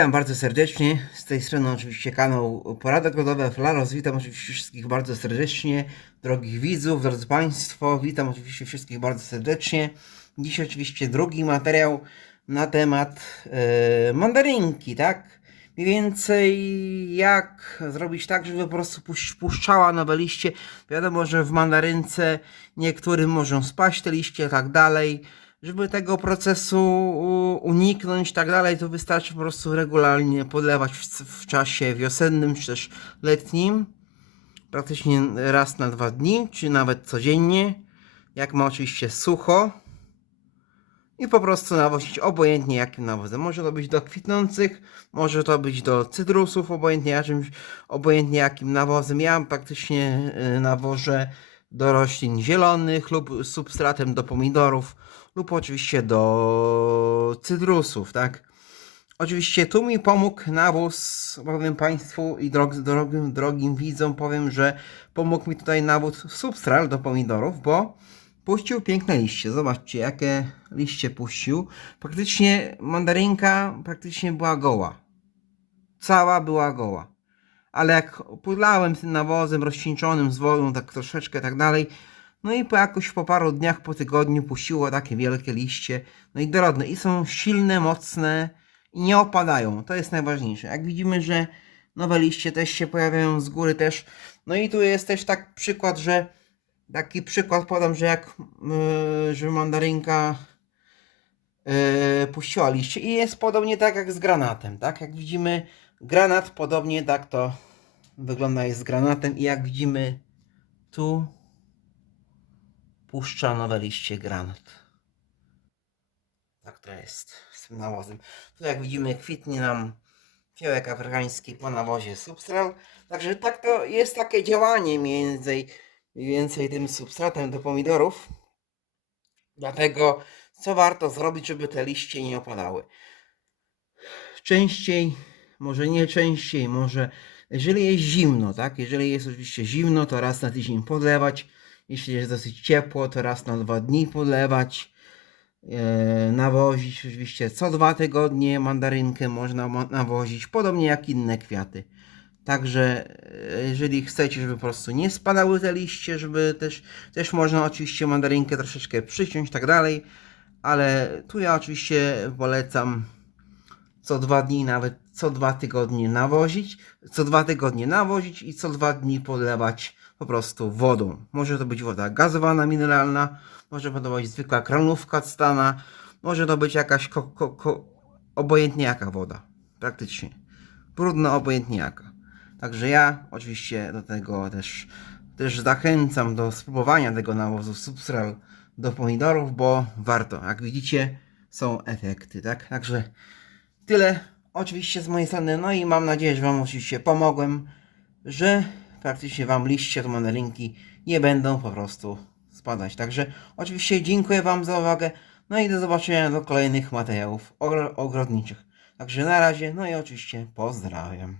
Witam bardzo serdecznie. Z tej strony oczywiście kanał Porady Ogrodowe Flaros. Witam oczywiście wszystkich bardzo serdecznie. Drogich widzów, drodzy Państwo, witam oczywiście wszystkich bardzo serdecznie. Dziś oczywiście drugi materiał na temat e, mandarynki, tak? Mniej więcej jak zrobić tak, żeby po prostu puszczała nowe liście. Wiadomo, że w mandarynce niektórym mogą spaść te liście tak dalej. Żeby tego procesu uniknąć i tak dalej, to wystarczy po prostu regularnie podlewać w, w czasie wiosennym czy też letnim. Praktycznie raz na dwa dni, czy nawet codziennie. Jak ma oczywiście sucho. I po prostu nawozić obojętnie jakim nawozem. Może to być do kwitnących, może to być do cytrusów, obojętnie, obojętnie jakim nawozem. Ja praktycznie y, nawożę do roślin zielonych lub substratem do pomidorów lub oczywiście do cytrusów, tak? Oczywiście tu mi pomógł nawóz, powiem Państwu i drog, drogim, drogim widzom powiem, że pomógł mi tutaj nawóz substrat do pomidorów, bo puścił piękne liście. Zobaczcie, jakie liście puścił. Praktycznie mandarynka praktycznie była goła. Cała była goła. Ale jak podlałem tym nawozem rozcieńczonym z wodą, tak troszeczkę tak dalej, no i po jakoś po paru dniach, po tygodniu puściło takie wielkie liście, no i dorodne. I są silne, mocne i nie opadają. To jest najważniejsze. Jak widzimy, że nowe liście też się pojawiają z góry też. No i tu jest też tak przykład, że taki przykład podam, że jak yy, że mandarynka yy, puściła liście i jest podobnie tak jak z granatem, tak? Jak widzimy granat podobnie tak to wygląda jest z granatem i jak widzimy tu puszcza nowe liście granat. Tak to jest z tym nawozem. Tu jak widzimy kwitnie nam fiołek afrykański po nawozie substral. Także tak to jest takie działanie między więcej tym substratem do pomidorów. Dlatego co warto zrobić, żeby te liście nie opadały? Częściej, może nie częściej, może jeżeli jest zimno, tak? Jeżeli jest oczywiście zimno, to raz na tydzień podlewać. Jeśli jest dosyć ciepło, to raz na dwa dni podlewać. E, nawozić oczywiście co dwa tygodnie mandarynkę można mo- nawozić, podobnie jak inne kwiaty. Także e, jeżeli chcecie, żeby po prostu nie spadały te liście, żeby też, też można oczywiście mandarynkę troszeczkę przyciąć, tak dalej, ale tu ja oczywiście polecam co dwa dni, nawet co dwa tygodnie nawozić, co dwa tygodnie nawozić i co dwa dni podlewać po prostu wodą. Może to być woda gazowana, mineralna, może to być zwykła kranówka stana, może to być jakaś ko, ko, ko, obojętnie jaka woda, praktycznie. Brudna, obojętnie jaka. Także ja oczywiście do tego też, też zachęcam do spróbowania tego nawozu substral do pomidorów, bo warto. Jak widzicie, są efekty, tak? Także tyle oczywiście z mojej strony. No i mam nadzieję, że Wam oczywiście pomogłem, że praktycznie Wam liście do mandarynki nie będą po prostu spadać. Także oczywiście dziękuję Wam za uwagę. No i do zobaczenia do kolejnych materiałów ogro- ogrodniczych. Także na razie, no i oczywiście pozdrawiam.